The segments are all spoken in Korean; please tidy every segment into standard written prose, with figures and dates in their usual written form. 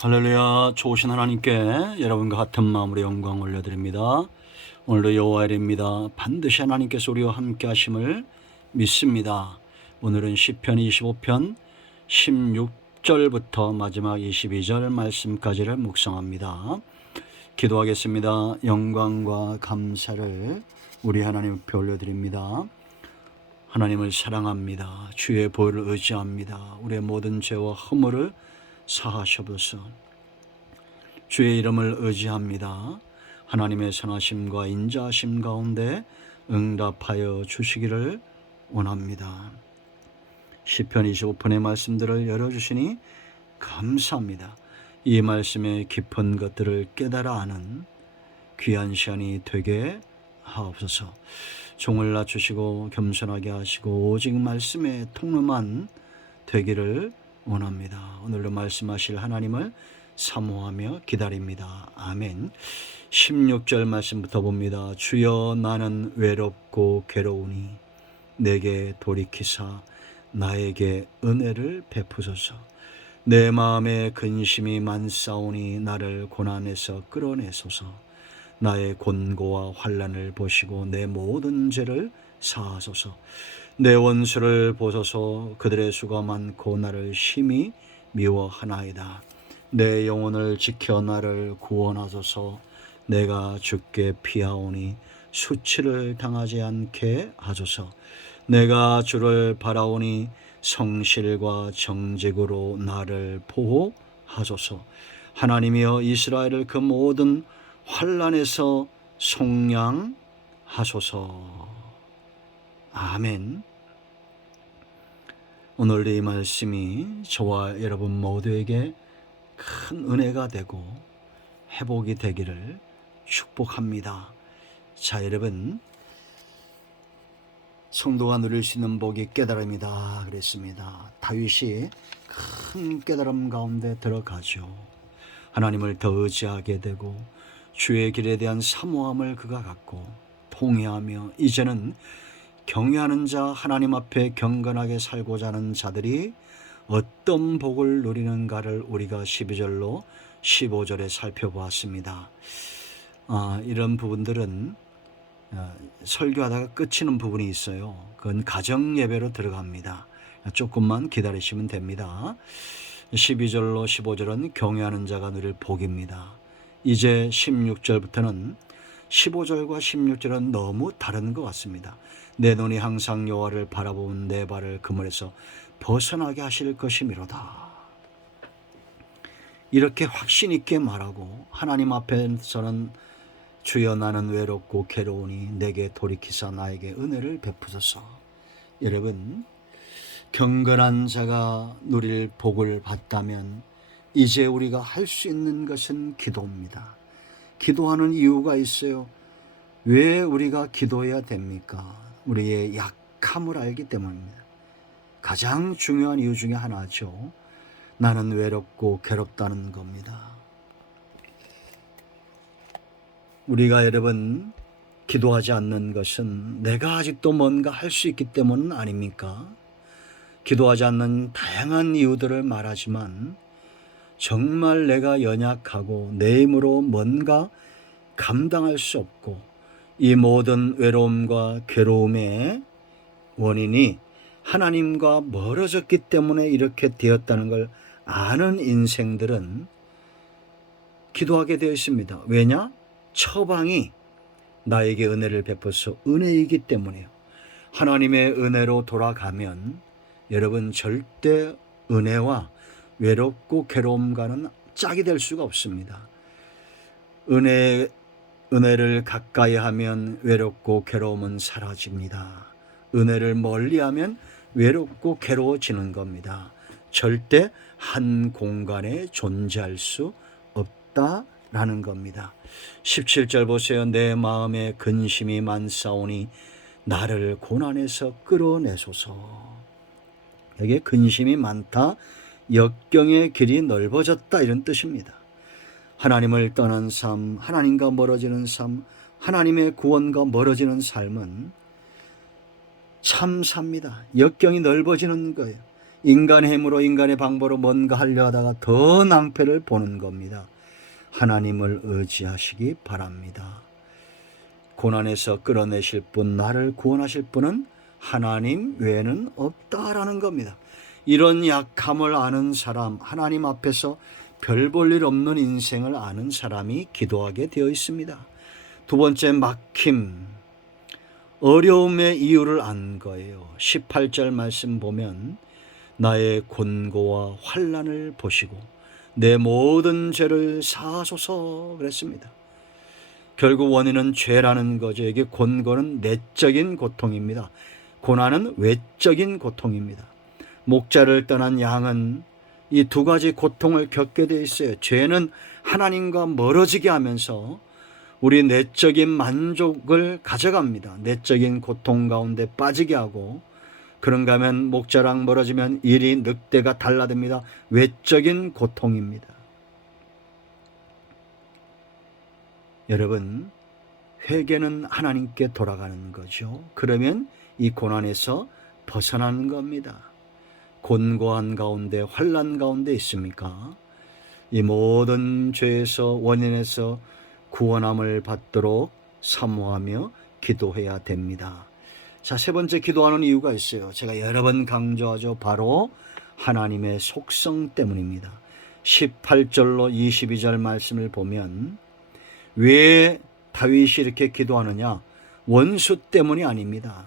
할렐루야. 좋으신 하나님께 여러분과 같은 마음으로 영광 올려드립니다. 오늘도 여호와일입니다. 반드시 하나님께서 우리와 함께 하심을 믿습니다. 오늘은 시편 25편 16절부터 마지막 22절 말씀까지를 묵상합니다. 기도하겠습니다. 영광과 감사를 우리 하나님 앞에 올려드립니다. 하나님을 사랑합니다. 주의 보혈을 의지합니다. 우리의 모든 죄와 허물을 사하셔서 주의 이름을 의지합니다. 하나님의 선하심과 인자하심 가운데 응답하여 주시기를 원합니다. 시편 25편의 말씀들을 열어주시니 감사합니다. 이 말씀의 깊은 것들을 깨달아 아는 귀한 시간이 되게 하옵소서. 종을 낮추시고 겸손하게 하시고 오직 말씀의 통로만 되기를 원합니다. 오늘도 말씀하실 하나님을 사모하며 기다립니다. 아멘. 16절 말씀부터 봅니다. 주여 나는 외롭고 괴로우니 내게 돌이키사 나에게 은혜를 베푸소서. 내 마음에 근심이 많사오니 나를 고난에서 끌어내소서. 나의 곤고와 환난을 보시고 내 모든 죄를 사하소서. 내 원수를 보소서. 그들의 수가 많고 나를 심히 미워하나이다. 내 영혼을 지켜 나를 구원하소서. 내가 주께 피하오니 수치를 당하지 않게 하소서. 내가 주를 바라오니 성실과 정직으로 나를 보호하소서. 하나님이여 이스라엘을 그 모든 환난에서 속량하소서. 아멘. 오늘 이 말씀이 저와 여러분 모두에게 큰 은혜가 되고 회복이 되기를 축복합니다. 자, 여러분, 성도가 누릴 수 있는 복이 깨달음이다 그랬습니다. 다윗이 큰 깨달음 가운데 들어가죠. 하나님을 더 의지하게 되고 주의 길에 대한 사모함을 그가 갖고 통회하며 이제는 경외하는 자, 하나님 앞에 경건하게 살고자 하는 자들이 어떤 복을 누리는가를 우리가 12절로 15절에 살펴보았습니다. 이런 부분들은 설교하다가 끝이는 부분이 있어요. 그건 가정 예배로 들어갑니다. 조금만 기다리시면 됩니다. 12절로 15절은 경외하는 자가 누릴 복입니다. 이제 16절부터는 15절과 16절은 너무 다른 것 같습니다. 내 눈이 항상 여호와를 바라보면 내 발을 그물에서 벗어나게 하실 것이미로다. 이렇게 확신 있게 말하고 하나님 앞에서는 주여 나는 외롭고 괴로우니 내게 돌이키사 나에게 은혜를 베푸소서. 여러분, 경건한 자가 누릴 복을 받다면 이제 우리가 할 수 있는 것은 기도입니다. 기도하는 이유가 있어요. 왜 우리가 기도해야 됩니까? 우리의 약함을 알기 때문입니다. 가장 중요한 이유 중에 하나죠. 나는 외롭고 괴롭다는 겁니다. 우리가 여러분 기도하지 않는 것은 내가 아직도 뭔가 할 수 있기 때문은 아닙니까? 기도하지 않는 다양한 이유들을 말하지만 정말 내가 연약하고 내 힘으로 뭔가 감당할 수 없고 이 모든 외로움과 괴로움의 원인이 하나님과 멀어졌기 때문에 이렇게 되었다는 걸 아는 인생들은 기도하게 되어 있습니다. 왜냐? 처방이 나에게 은혜를 베풀어서 은혜이기 때문이에요. 하나님의 은혜로 돌아가면 여러분 절대 은혜와 외롭고 괴로움과는 짝이 될 수가 없습니다. 은혜를 가까이 하면 외롭고 괴로움은 사라집니다. 은혜를 멀리하면 외롭고 괴로워지는 겁니다. 절대 한 공간에 존재할 수 없다라는 겁니다. 17절 보세요. 내 마음에 근심이 많사오니 나를 고난에서 끌어내소서. 여기에 근심이 많다, 역경의 길이 넓어졌다 이런 뜻입니다. 하나님을 떠난 삶, 하나님과 멀어지는 삶, 하나님의 구원과 멀어지는 삶은 참사입니다. 역경이 넓어지는 거예요. 인간의 힘으로 인간의 방법으로 뭔가 하려 하다가 더 낭패를 보는 겁니다. 하나님을 의지하시기 바랍니다. 고난에서 끌어내실 분, 나를 구원하실 분은 하나님 외에는 없다라는 겁니다. 이런 약함을 아는 사람, 하나님 앞에서 별 볼 일 없는 인생을 아는 사람이 기도하게 되어 있습니다. 두 번째, 막힘, 어려움의 이유를 안 거예요. 18절 말씀 보면 나의 곤고와 환난을 보시고 내 모든 죄를 사하소서 그랬습니다. 결국 원인은 죄라는 거죠. 이게 곤고는 내적인 고통입니다. 고난은 외적인 고통입니다. 목자를 떠난 양은 이 두 가지 고통을 겪게 되어 있어요. 죄는 하나님과 멀어지게 하면서 우리 내적인 만족을 가져갑니다. 내적인 고통 가운데 빠지게 하고, 그런가 하면 목자랑 멀어지면 일이 늑대가 달라듭니다. 외적인 고통입니다. 여러분, 회개는 하나님께 돌아가는 거죠. 그러면 이 고난에서 벗어나는 겁니다. 곤고한 가운데 환난 가운데 있습니까? 이 모든 죄에서 원인에서 구원함을 받도록 사모하며 기도해야 됩니다. 자, 세 번째 기도하는 이유가 있어요. 제가 여러 번 강조하죠. 바로 하나님의 속성 때문입니다. 18절로 22절 말씀을 보면 왜 다윗이 이렇게 기도하느냐? 원수 때문이 아닙니다.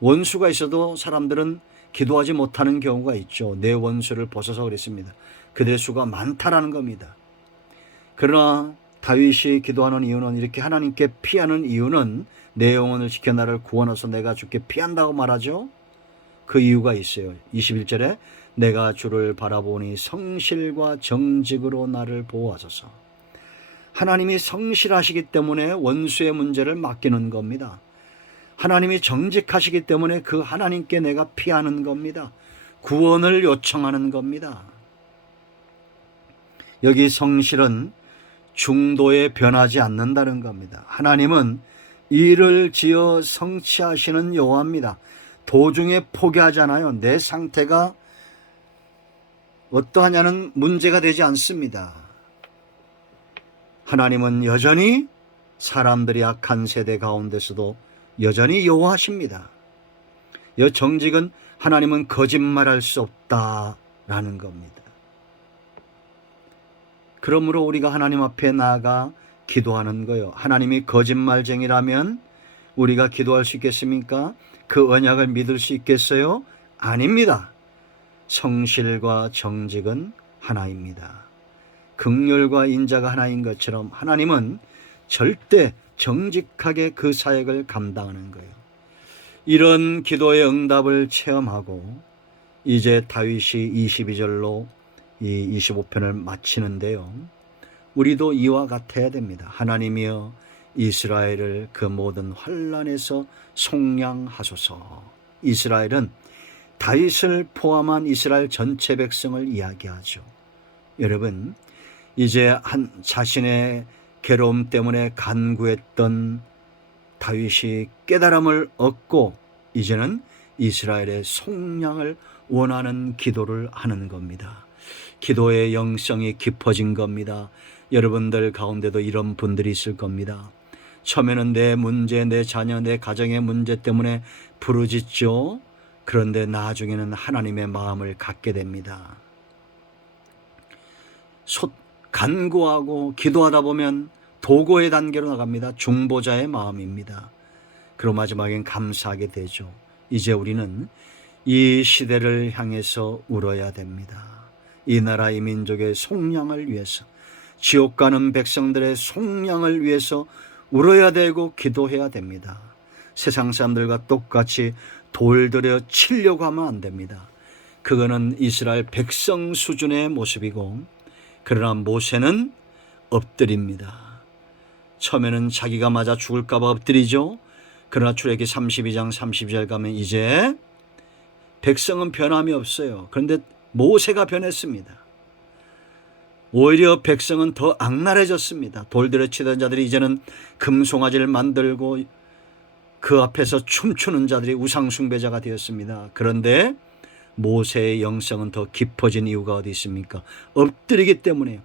원수가 있어도 사람들은 기도하지 못하는 경우가 있죠. 내 원수를 벗어서 그랬습니다. 그들의 수가 많다라는 겁니다. 그러나 다윗이 기도하는 이유는, 이렇게 하나님께 피하는 이유는 내 영혼을 지켜 나를 구원하서 내가 주께 피한다고 말하죠. 그 이유가 있어요. 21절에 내가 주를 바라보니 성실과 정직으로 나를 보호하소서. 하나님이 성실하시기 때문에 원수의 문제를 맡기는 겁니다. 하나님이 정직하시기 때문에 그 하나님께 내가 피하는 겁니다. 구원을 요청하는 겁니다. 여기 성실은 중도에 변하지 않는다는 겁니다. 하나님은 일을 지어 성취하시는 여호와입니다. 도중에 포기하잖아요. 내 상태가 어떠하냐는 문제가 되지 않습니다. 하나님은 여전히 사람들이 악한 세대 가운데서도 여전히 여호와십니다. 이 정직은 하나님은 거짓말할 수 없다라는 겁니다. 그러므로 우리가 하나님 앞에 나아가 기도하는 거예요. 하나님이 거짓말쟁이라면 우리가 기도할 수 있겠습니까? 그 언약을 믿을 수 있겠어요? 아닙니다. 성실과 정직은 하나입니다. 긍휼과 인자가 하나인 것처럼 하나님은 절대 정직하게 그 사역을 감당하는 거예요. 이런 기도의 응답을 체험하고 이제 다윗이 22절로 이 25편을 마치는데요. 우리도 이와 같아야 됩니다. 하나님이여 이스라엘을 그 모든 환난에서 속량하소서. 이스라엘은 다윗을 포함한 이스라엘 전체 백성을 이야기하죠. 여러분, 이제 한 자신의 괴로움 때문에 간구했던 다윗이 깨달음을 얻고 이제는 이스라엘의 속량을 원하는 기도를 하는 겁니다. 기도의 영성이 깊어진 겁니다. 여러분들 가운데도 이런 분들이 있을 겁니다. 처음에는 내 문제, 내 자녀, 내 가정의 문제 때문에 부르짖죠. 그런데 나중에는 하나님의 마음을 갖게 됩니다. 간구하고 기도하다 보면 도고의 단계로 나갑니다. 중보자의 마음입니다. 그리고 마지막엔 감사하게 되죠. 이제 우리는 이 시대를 향해서 울어야 됩니다. 이 나라 이 민족의 속량을 위해서, 지옥 가는 백성들의 속량을 위해서 울어야 되고 기도해야 됩니다. 세상 사람들과 똑같이 돌들여 치려고 하면 안 됩니다. 그거는 이스라엘 백성 수준의 모습이고, 그러나 모세는 엎드립니다. 처음에는 자기가 맞아 죽을까 봐 엎드리죠. 그러나 출애기 32장 32절 가면 이제 백성은 변함이 없어요. 그런데 모세가 변했습니다. 오히려 백성은 더 악랄해졌습니다. 돌들여 치던 자들이 이제는 금송아지를 만들고 그 앞에서 춤추는 자들이 우상숭배자가 되었습니다. 그런데 모세의 영성은 더 깊어진 이유가 어디 있습니까? 엎드리기 때문에요.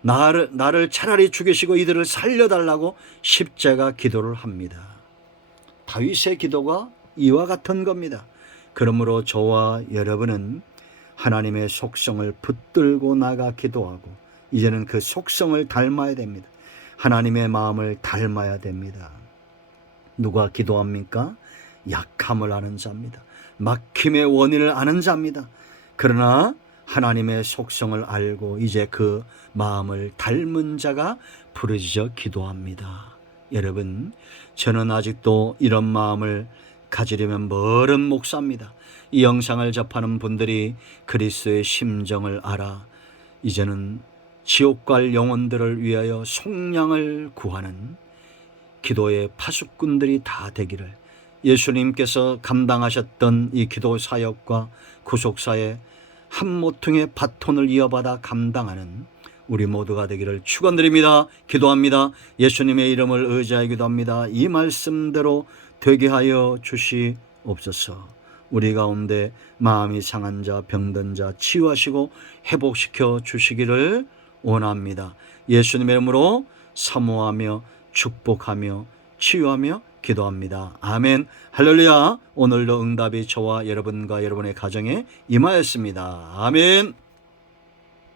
나를 차라리 죽이시고 이들을 살려달라고 십자가 기도를 합니다. 다윗의 기도가 이와 같은 겁니다. 그러므로 저와 여러분은 하나님의 속성을 붙들고 나가 기도하고 이제는 그 속성을 닮아야 됩니다. 하나님의 마음을 닮아야 됩니다. 누가 기도합니까? 약함을 아는 자입니다. 막힘의 원인을 아는 자입니다. 그러나 하나님의 속성을 알고 이제 그 마음을 닮은 자가 부르짖어 기도합니다. 여러분, 저는 아직도 이런 마음을 가지려면 멀은 목사입니다. 이 영상을 접하는 분들이 그리스도의 심정을 알아 이제는 지옥 갈 영혼들을 위하여 속량을 구하는 기도의 파수꾼들이 다 되기를, 예수님께서 감당하셨던 이 기도 사역과 구속사의 한 모퉁이의 바톤을 이어받아 감당하는 우리 모두가 되기를 축원드립니다. 기도합니다. 예수님의 이름을 의지하여 기도합니다. 이 말씀대로 되게 하여 주시옵소서. 우리 가운데 마음이 상한 자, 병든 자 치유하시고 회복시켜 주시기를 원합니다. 예수님의 이름으로 사모하며 축복하며 치유하며 기도합니다. 아멘. 할렐루야. 오늘도 응답이 저와 여러분과 여러분의 가정에 임하였습니다. 아멘.